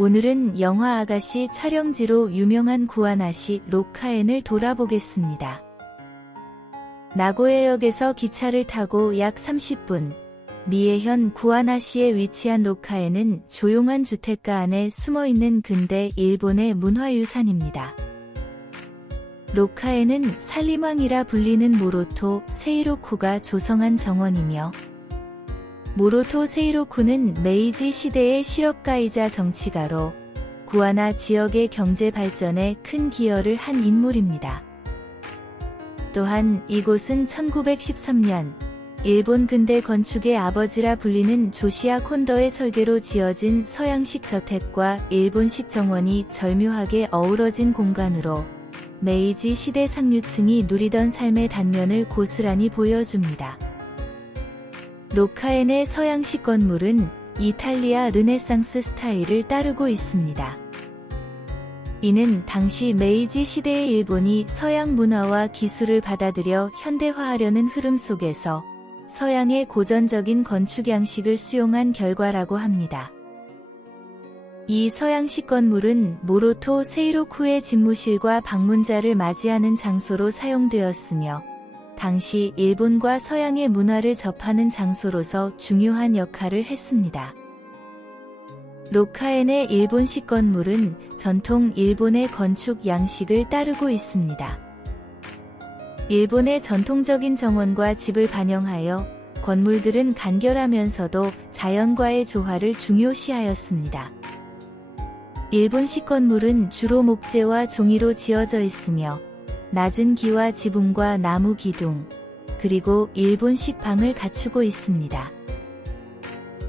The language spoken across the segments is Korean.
오늘은 영화 아가씨 촬영지로 유명한 구아나시 로카엔을 돌아보겠습니다. 나고야역에서 기차를 타고 약 30분, 미에현 구아나시에 위치한 로카엔은 조용한 주택가 안에 숨어있는 근대 일본의 문화유산입니다. 로카엔은 살림왕이라 불리는 모로토 세이로쿠가 조성한 정원이며, 모로토 세이로쿠는 메이지 시대의 실업가이자 정치가로 구아나 지역의 경제 발전에 큰 기여를 한 인물입니다. 또한 이곳은 1913년 일본 근대 건축의 아버지라 불리는 조시야 콘더의 설계로 지어진 서양식 저택과 일본식 정원이 절묘하게 어우러진 공간으로 메이지 시대 상류층이 누리던 삶의 단면을 고스란히 보여줍니다. 로카엔의 서양식 건물은 이탈리아 르네상스 스타일을 따르고 있습니다. 이는 당시 메이지 시대의 일본이 서양 문화와 기술을 받아들여 현대화하려는 흐름 속에서 서양의 고전적인 건축 양식을 수용한 결과라고 합니다. 이 서양식 건물은 모로토 세이로쿠의 집무실과 방문자를 맞이하는 장소로 사용되었으며, 당시 일본과 서양의 문화를 접하는 장소로서 중요한 역할을 했습니다. 로카엔의 일본식 건물은 전통 일본의 건축 양식을 따르고 있습니다. 일본의 전통적인 정원과 집을 반영하여 건물들은 간결하면서도 자연과의 조화를 중요시하였습니다. 일본식 건물은 주로 목재와 종이로 지어져 있으며, 낮은 기와 지붕과 나무 기둥, 그리고 일본식 방을 갖추고 있습니다.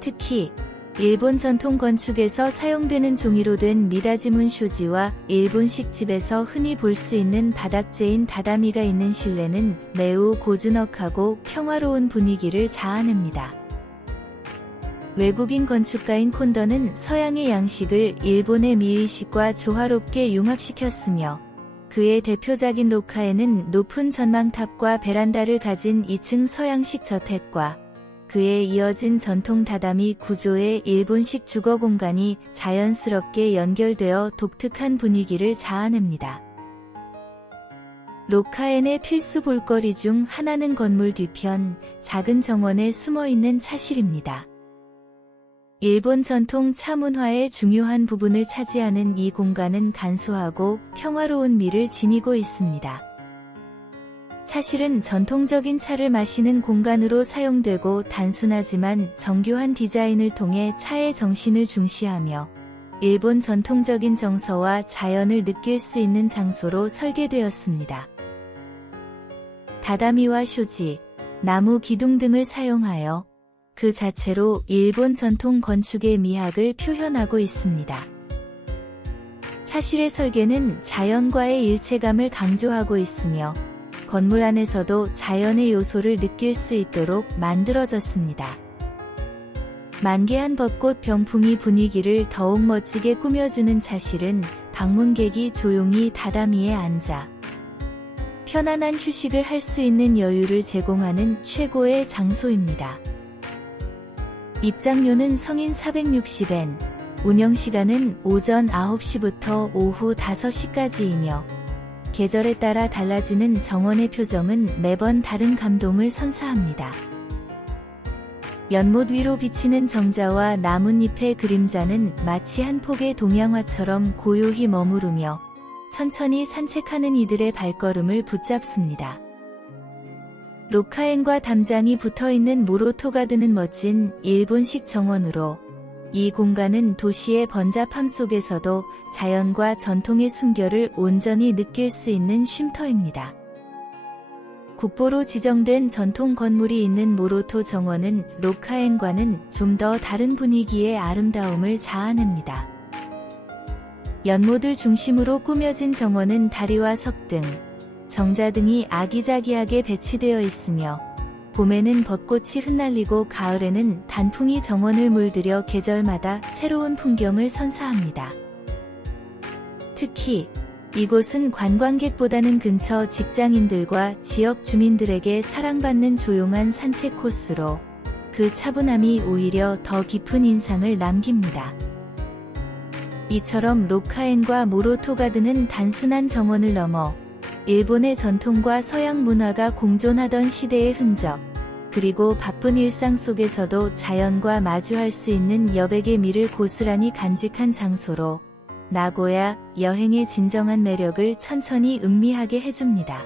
특히 일본 전통 건축에서 사용되는 종이로 된 미다지문 쇼지와 일본식 집에서 흔히 볼 수 있는 바닥재인 다다미가 있는 실내는 매우 고즈넉하고 평화로운 분위기를 자아냅니다. 외국인 건축가인 콘더는 서양의 양식을 일본의 미의식과 조화롭게 융합시켰으며, 그의 대표작인 로카엔은 높은 전망탑과 베란다를 가진 2층 서양식 저택과 그에 이어진 전통 다다미 구조의 일본식 주거 공간이 자연스럽게 연결되어 독특한 분위기를 자아냅니다. 로카엔의 필수 볼거리 중 하나는 건물 뒤편 작은 정원에 숨어있는 차실입니다. 일본 전통 차 문화의 중요한 부분을 차지하는 이 공간은 간소하고 평화로운 미를 지니고 있습니다. 차실은 전통적인 차를 마시는 공간으로 사용되고 단순하지만 정교한 디자인을 통해 차의 정신을 중시하며 일본 전통적인 정서와 자연을 느낄 수 있는 장소로 설계되었습니다. 다다미와 쇼지, 나무 기둥 등을 사용하여 그 자체로 일본 전통 건축의 미학을 표현하고 있습니다. 차실의 설계는 자연과의 일체감을 강조하고 있으며, 건물 안에서도 자연의 요소를 느낄 수 있도록 만들어졌습니다. 만개한 벚꽃 병풍이 분위기를 더욱 멋지게 꾸며주는 차실은 방문객이 조용히 다다미에 앉아 편안한 휴식을 할 수 있는 여유를 제공하는 최고의 장소입니다. 입장료는 성인 460엔, 운영시간은 오전 9시부터 오후 5시까지이며, 계절에 따라 달라지는 정원의 표정은 매번 다른 감동을 선사합니다. 연못 위로 비치는 정자와 나뭇잎의 그림자는 마치 한 폭의 동양화처럼 고요히 머무르며 천천히 산책하는 이들의 발걸음을 붙잡습니다. 로카엔과 담장이 붙어있는 모로토 가든은 멋진 일본식 정원으로 이 공간은 도시의 번잡함 속에서도 자연과 전통의 숨결을 온전히 느낄 수 있는 쉼터입니다. 국보로 지정된 전통 건물이 있는 모로토 정원은 로카엔과는 좀 더 다른 분위기의 아름다움을 자아냅니다. 연못을 중심으로 꾸며진 정원은 다리와 석등, 정자 등이 아기자기하게 배치되어 있으며, 봄에는 벚꽃이 흩날리고 가을에는 단풍이 정원을 물들여 계절마다 새로운 풍경을 선사합니다. 특히 이곳은 관광객보다는 근처 직장인들과 지역 주민들에게 사랑받는 조용한 산책 코스로 그 차분함이 오히려 더 깊은 인상을 남깁니다. 이처럼 로카엔과 모로토가드는 단순한 정원을 넘어 일본의 전통과 서양 문화가 공존하던 시대의 흔적, 그리고 바쁜 일상 속에서도 자연과 마주할 수 있는 여백의 미를 고스란히 간직한 장소로 나고야 여행의 진정한 매력을 천천히 음미하게 해줍니다.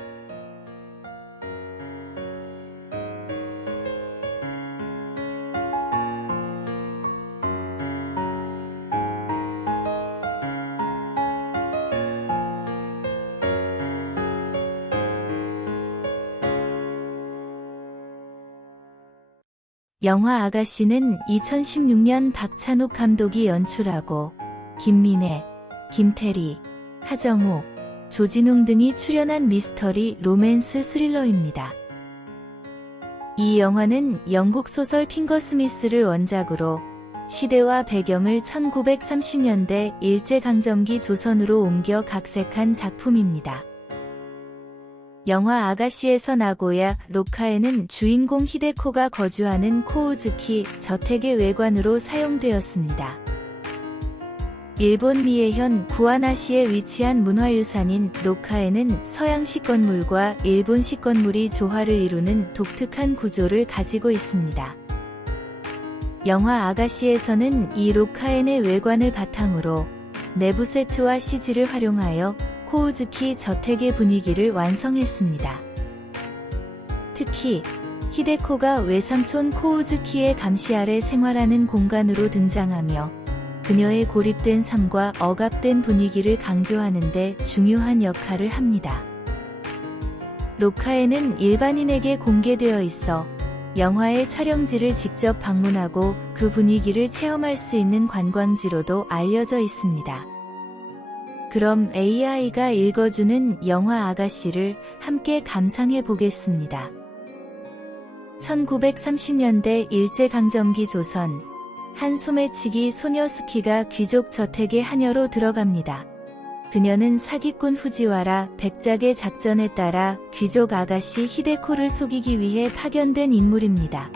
영화 아가씨는 2016년 박찬욱 감독이 연출하고 김민혜, 김태리, 하정우, 조진웅 등이 출연한 미스터리 로맨스 스릴러입니다. 이 영화는 영국 소설 핑거 스미스를 원작으로 시대와 배경을 1930년대 일제강점기 조선으로 옮겨 각색한 작품입니다. 영화 아가씨에서 나고야 로카에는 주인공 히데코가 거주하는 코우즈키 저택의 외관으로 사용되었습니다. 일본 미에현 구아나시에 위치한 문화유산인 로카에는 서양식 건물과 일본식 건물이 조화를 이루는 독특한 구조를 가지고 있습니다. 영화 아가씨에서는 이 로카엔의 외관을 바탕으로 내부 세트와 CG를 활용하여 코우즈키 저택의 분위기를 완성했습니다. 특히 히데코가 외삼촌 코우즈키의 감시 아래 생활하는 공간으로 등장하며 그녀의 고립된 삶과 억압된 분위기를 강조하는 데 중요한 역할을 합니다. 로카엔은 일반인에게 공개되어 있어 영화의 촬영지를 직접 방문하고 그 분위기를 체험할 수 있는 관광지로도 알려져 있습니다. 그럼 AI가 읽어주는 영화 아가씨를 함께 감상해 보겠습니다. 1930년대 일제강점기 조선, 한 소매치기 소녀 수키가 귀족 저택의 하녀로 들어갑니다. 그녀는 사기꾼 후지와라 백작의 작전에 따라 귀족 아가씨 히데코를 속이기 위해 파견된 인물입니다.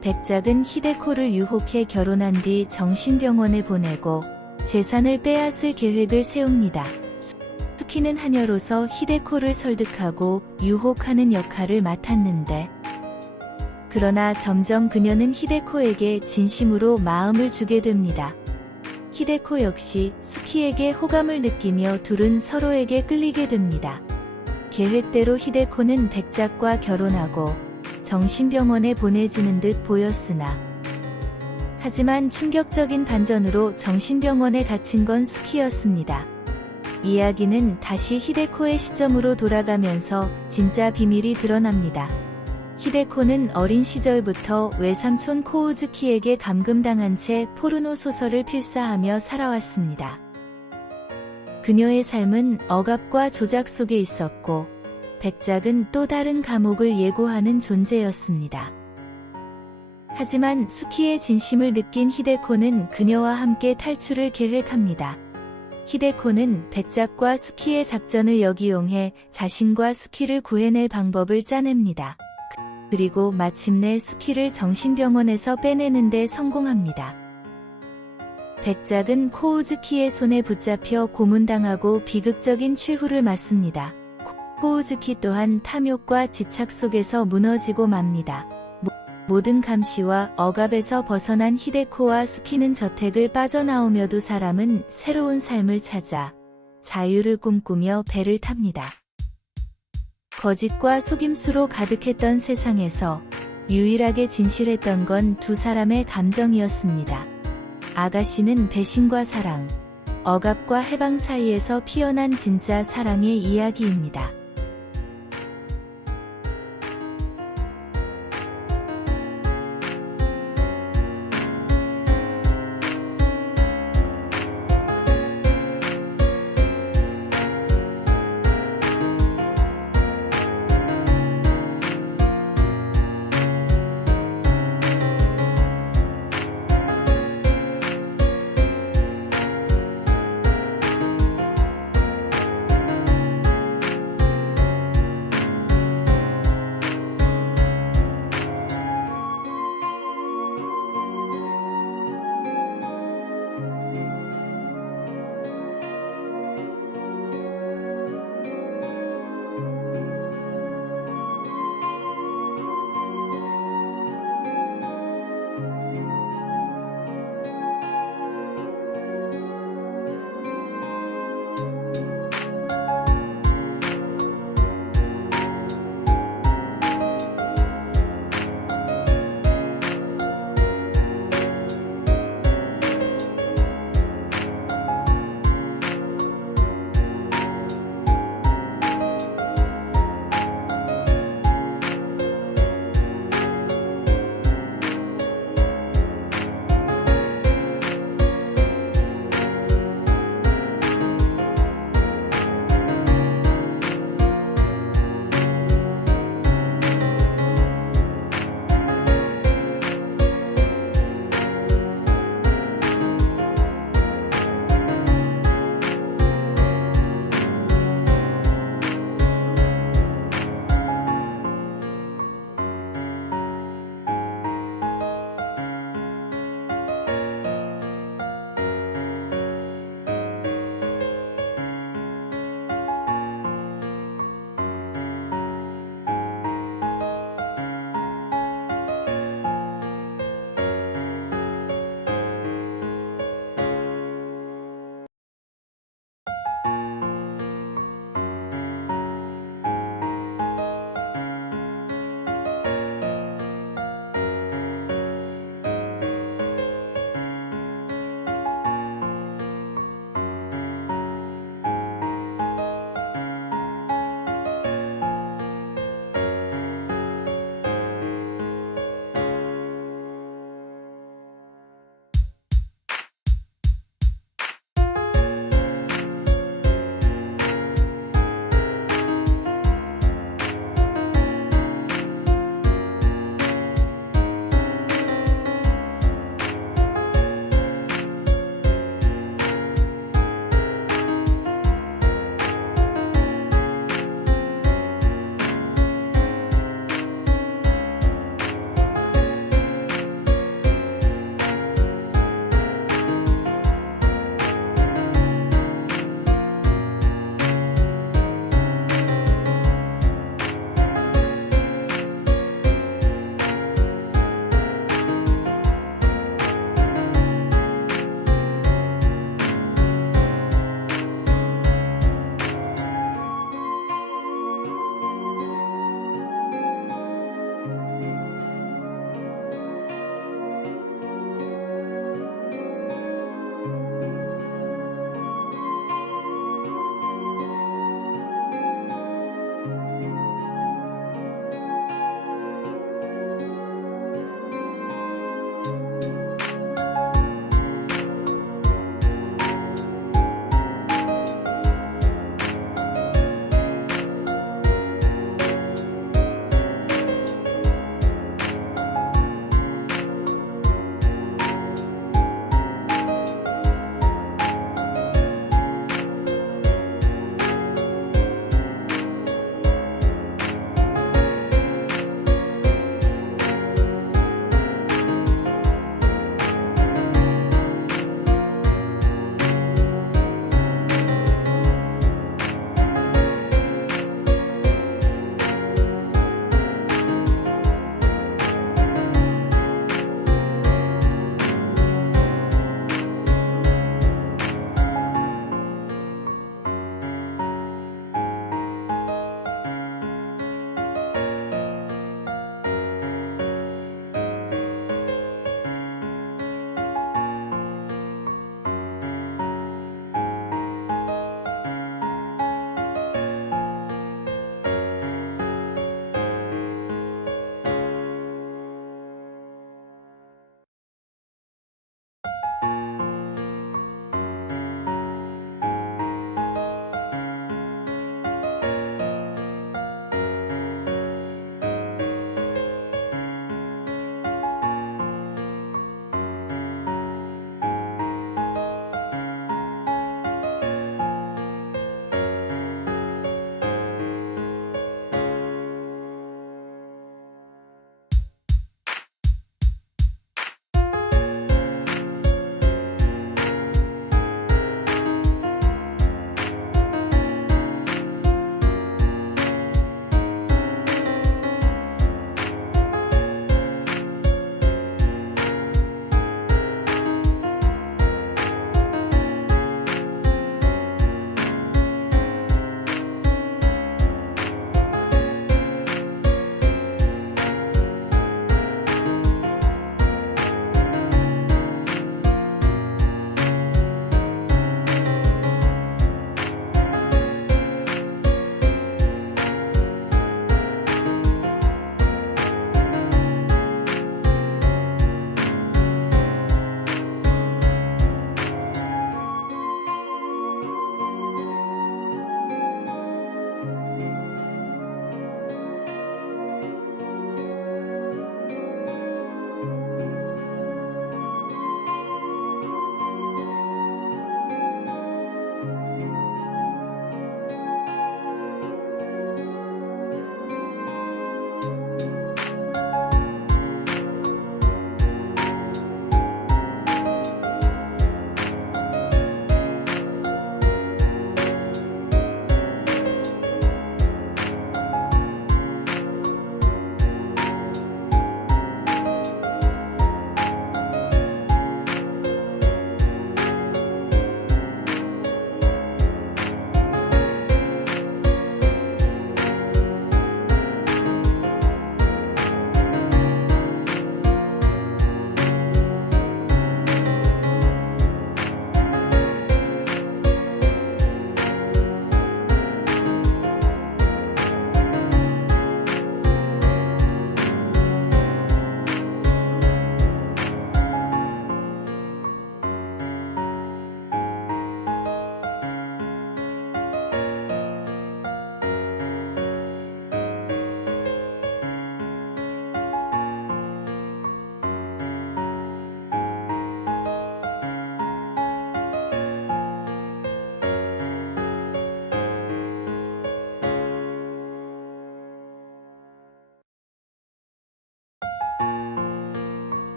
백작은 히데코를 유혹해 결혼한 뒤 정신병원에 보내고 재산을 빼앗을 계획을 세웁니다. 수키는 하녀로서 히데코를 설득하고 유혹하는 역할을 맡았는데, 그러나 점점 그녀는 히데코에게 진심으로 마음을 주게 됩니다. 히데코 역시 수키에게 호감을 느끼며 둘은 서로에게 끌리게 됩니다. 계획대로 히데코는 백작과 결혼하고 정신병원에 보내지는 듯 보였으나, 하지만 충격적인 반전으로 정신병원에 갇힌 건 수키였습니다. 이야기는 다시 히데코의 시점으로 돌아가면서 진짜 비밀이 드러납니다. 히데코는 어린 시절부터 외삼촌 코우즈키에게 감금당한 채 포르노 소설을 필사하며 살아왔습니다. 그녀의 삶은 억압과 조작 속에 있었고, 백작은 또 다른 감옥을 예고하는 존재였습니다. 하지만 수키의 진심을 느낀 히데코는 그녀와 함께 탈출을 계획합니다. 히데코는 백작과 수키의 작전을 역이용해 자신과 수키를 구해낼 방법을 짜냅니다. 그리고 마침내 수키를 정신병원에서 빼내는 데 성공합니다. 백작은 코우즈키의 손에 붙잡혀 고문당하고 비극적인 최후를 맞습니다. 코우즈키 또한 탐욕과 집착 속에서 무너지고 맙니다. 모든 감시와 억압에서 벗어난 히데코와 수키는 저택을 빠져나오며 두 사람은 새로운 삶을 찾아 자유를 꿈꾸며 배를 탑니다. 거짓과 속임수로 가득했던 세상에서 유일하게 진실했던 건 두 사람의 감정이었습니다. 아가씨는 배신과 사랑, 억압과 해방 사이에서 피어난 진짜 사랑의 이야기입니다.